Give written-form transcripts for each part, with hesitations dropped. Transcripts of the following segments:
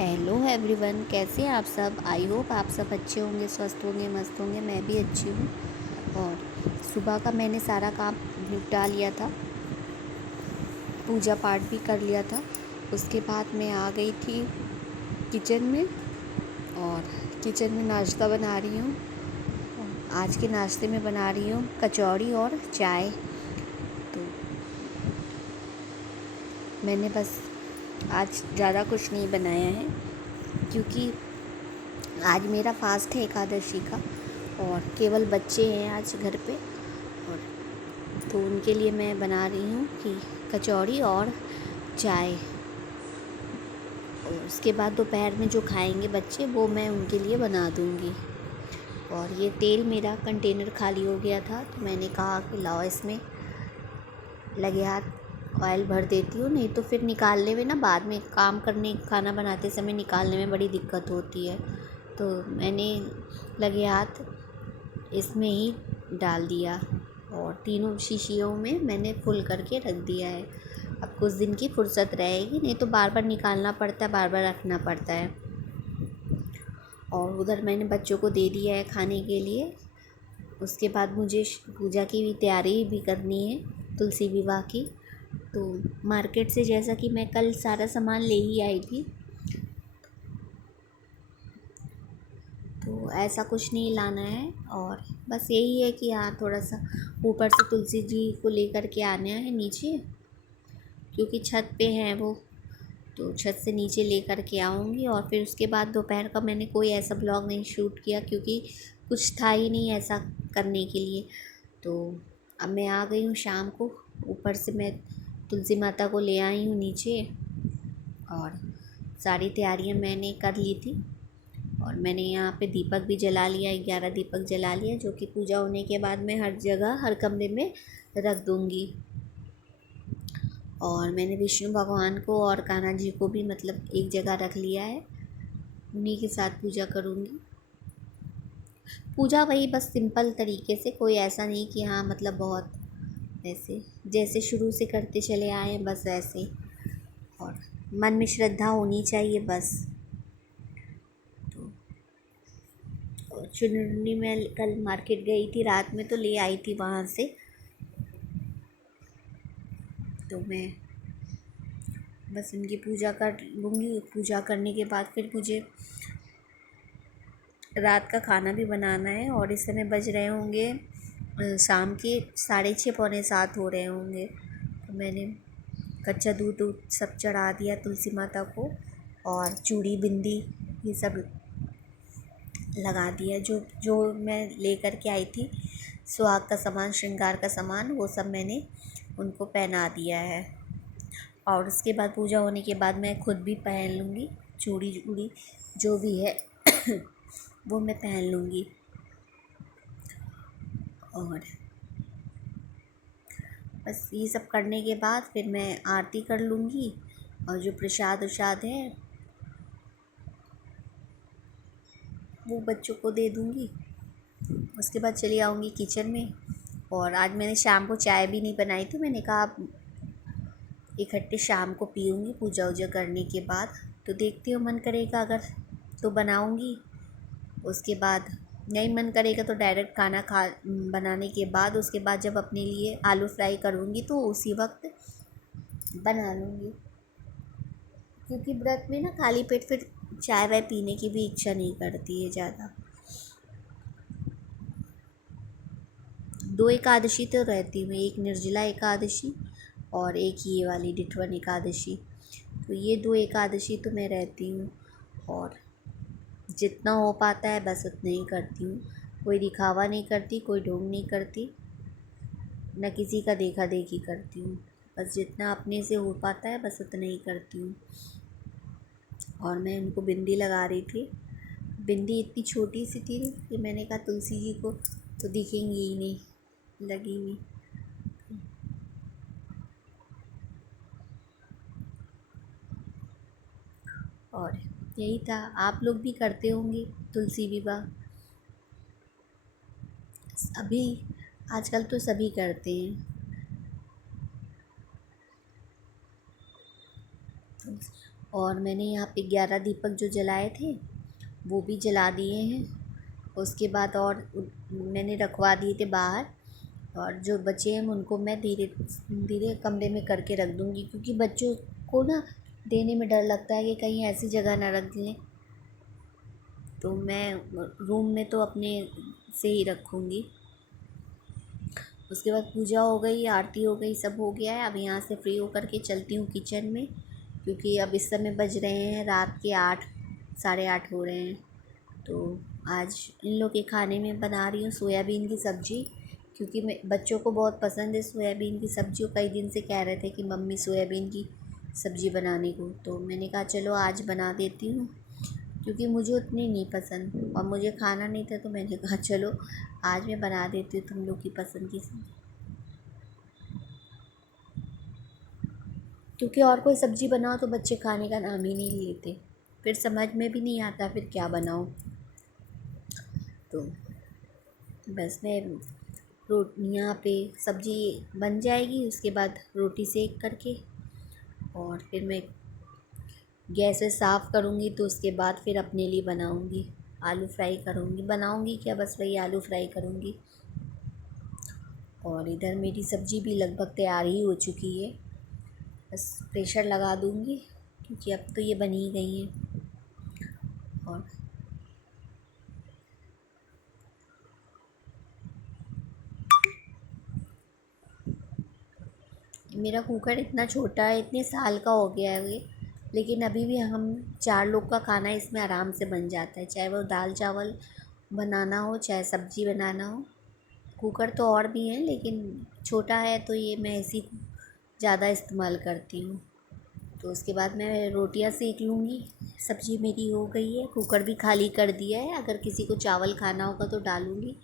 Hello everyone, कैसे हैं आप सब। आई होप आप सब अच्छे होंगे, स्वस्थ होंगे, मस्त होंगे। मैं भी अच्छी हूँ। और सुबह का मैंने सारा काम निपटा लिया था, पूजा पाठ भी कर लिया था। उसके बाद मैं आ गई थी किचन में और किचन में नाश्ता बना रही हूँ। आज के नाश्ते में बना रही हूँ कचौड़ी और चाय। तो मैंने बस आज ज़्यादा कुछ नहीं बनाया है क्योंकि आज मेरा फास्ट है एकादशी का और केवल बच्चे हैं आज घर पे। और तो उनके लिए मैं बना रही हूँ कि कचौड़ी और चाय। और उसके बाद दोपहर में जो खाएंगे बच्चे वो मैं उनके लिए बना दूँगी। और ये तेल मेरा कंटेनर खाली हो गया था तो मैंने कहा कि लाओ इसमें लगे हाथ ऑयल भर देती हूँ, नहीं तो फिर निकालने में ना बाद में काम करने खाना बनाते समय निकालने में बड़ी दिक्कत होती है। तो मैंने लगे हाथ इसमें ही डाल दिया और तीनों शीशियों में मैंने फुल करके रख दिया है। अब कुछ दिन की फुर्सत रहेगी, नहीं तो बार बार निकालना पड़ता है, बार बार रखना पड़ता है। और उधर मैंने बच्चों को दे दिया है खाने के लिए। उसके बाद मुझे पूजा की भी तैयारी भी करनी है, तुलसी विवाह की। तो मार्केट से जैसा कि मैं कल सारा सामान ले ही आई थी, तो ऐसा कुछ नहीं लाना है। और बस यही है कि हाँ, थोड़ा सा ऊपर से तुलसी जी को लेकर के आना है नीचे, क्योंकि छत पे हैं वो। तो छत से नीचे लेकर के आऊँगी। और फिर उसके बाद दोपहर का मैंने कोई ऐसा ब्लॉग नहीं शूट किया क्योंकि कुछ था ही नहीं ऐसा करने के लिए। तो अब मैं आ गई हूँ शाम को, ऊपर से मैं तुलसी माता को ले आई हूँ नीचे और सारी तैयारियाँ मैंने कर ली थी। और मैंने यहाँ पे दीपक भी जला लिया, 11 दीपक जला लिया, जो कि पूजा होने के बाद मैं हर जगह हर कमरे में रख दूँगी। और मैंने विष्णु भगवान को और कान्हा जी को भी मतलब एक जगह रख लिया है, उन्हीं के साथ पूजा करूँगी। पूजा वही बस सिंपल तरीके से, कोई ऐसा नहीं कि हाँ मतलब बहुत ऐसे जैसे शुरू से करते चले आए हैं बस ऐसे। और मन में श्रद्धा होनी चाहिए बस। तो और चुनरी मैं कल मार्केट गई थी रात में तो ले आई थी वहाँ से। तो मैं बस उनकी पूजा कर लूँगी। पूजा करने के बाद फिर मुझे रात का खाना भी बनाना है। और इस समय बज रहे होंगे शाम के 6:30 पौने 7 हो रहे होंगे। तो मैंने कच्चा दूध सब चढ़ा दिया तुलसी माता को और चूड़ी बिंदी ये सब लगा दिया। जो जो मैं लेकर के आई थी सुहाग का सामान, श्रृंगार का सामान, वो सब मैंने उनको पहना दिया है। और उसके बाद पूजा होने के बाद मैं खुद भी पहन लूँगी चूड़ी चूड़ी जो भी है वो मैं पहन लूँगी। और बस ये सब करने के बाद फिर मैं आरती कर लूँगी और जो प्रसाद उशाद है वो बच्चों को दे दूँगी। उसके बाद चली आऊँगी किचन में। और आज मैंने शाम को चाय भी नहीं बनाई थी, मैंने कहा आप इकट्ठे शाम को पीऊँगी पूजा वूजा करने के बाद। तो देखती हूँ मन करेगा अगर तो बनाऊँगी, उसके बाद नहीं मन करेगा तो डायरेक्ट खाना खा बनाने के बाद उसके बाद जब अपने लिए आलू फ्राई करूँगी तो उसी वक्त बना लूँगी। क्योंकि व्रत में ना खाली पेट फिर चाय वाय पीने की भी इच्छा नहीं करती है ज़्यादा। 2 एकादशी तो रहती हूँ, एक निर्जला एकादशी और एक ये वाली डिठवन एकादशी। तो ये 2 एकादशी तो मैं रहती हूँ। और जितना हो पाता है बस उतना ही करती हूँ। कोई दिखावा नहीं करती, कोई ढोंग नहीं करती, न किसी का देखा देखी करती हूँ। बस जितना अपने से हो पाता है बस उतना ही करती हूँ। और मैं उनको बिंदी लगा रही थी। बिंदी इतनी छोटी सी थी कि मैंने कहा तुलसी जी को तो दिखेंगी ही नहीं, लगेंगी। और यही था, आप लोग भी करते होंगे तुलसी विवाह। अभी आजकल तो सभी करते हैं। और मैंने यहाँ पे 11 दीपक जो जलाए थे वो भी जला दिए हैं। उसके बाद और मैंने रखवा दिए थे बाहर, और जो बचे हैं उनको मैं धीरे धीरे कमरे में करके रख दूँगी, क्योंकि बच्चों को ना देने में डर लगता है कि कहीं ऐसी जगह ना रख दें। तो मैं रूम में तो अपने से ही रखूँगी। उसके बाद पूजा हो गई, आरती हो गई, सब हो गया है। अब यहाँ से फ्री होकर के चलती हूँ किचन में, क्योंकि अब इस समय बज रहे हैं रात के 8, साढ़े 8 हो रहे हैं। तो आज इन लोग के खाने में बना रही हूँ सोयाबीन की सब्ज़ी, क्योंकि मैं बच्चों को बहुत पसंद है सोयाबीन की सब्ज़ी। कई दिन से कह रहे थे कि मम्मी सोयाबीन की सब्ज़ी बनाने को, तो मैंने कहा चलो आज बना देती हूँ, क्योंकि मुझे उतनी नहीं पसंद और मुझे खाना नहीं था, तो मैंने कहा चलो आज मैं बना देती हूँ तुम लोग की पसंद की सब्ज़ी। क्योंकि और कोई सब्ज़ी बनाओ तो बच्चे खाने का नाम ही नहीं लेते, फिर समझ में भी नहीं आता फिर क्या बनाऊँ। तो बस मैं यहाँ पे सब्ज़ी बन जाएगी, उसके बाद रोटी सेक करके और फिर मैं गैस साफ़ करूँगी, तो उसके बाद फिर अपने लिए बनाऊँगी, आलू फ्राई करूँगी। बनाऊँगी क्या, बस वही आलू फ्राई करूँगी। और इधर मेरी सब्ज़ी भी लगभग तैयार ही हो चुकी है, बस प्रेशर लगा दूँगी, क्योंकि अब तो ये बन ही गई हैं। और मेरा कुकर इतना छोटा है, इतने साल का हो गया है ये, लेकिन अभी भी हम 4 लोग का खाना इसमें आराम से बन जाता है, चाहे वो दाल चावल बनाना हो, चाहे सब्ज़ी बनाना हो। कुकर तो और भी हैं, लेकिन छोटा है तो ये मैं इसी ज़्यादा इस्तेमाल करती हूँ। तो उसके बाद मैं रोटियां सेक लूँगी। सब्ज़ी मेरी हो गई है, कुकर भी खाली कर दिया है। अगर किसी को चावल खाना होगा तो डालूँगी,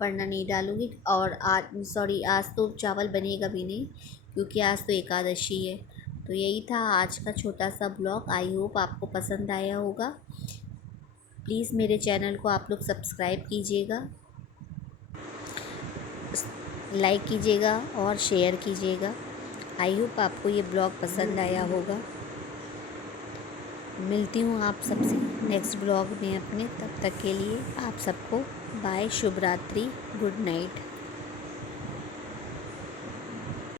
वरना नहीं डालूँगी। और आज तो चावल बनेगा भी नहीं, क्योंकि आज तो एकादशी है। तो यही था आज का छोटा सा ब्लॉग। आई होप आपको पसंद आया होगा। प्लीज़ मेरे चैनल को आप लोग सब्सक्राइब कीजिएगा, लाइक कीजिएगा और शेयर कीजिएगा। आई होप आपको ये ब्लॉग पसंद आया होगा। मिलती हूँ आप सबसे नेक्स्ट ब्लॉग में अपने, तब तक के लिए आप सबको बाय, शुभ रात्रि, गुड नाइट।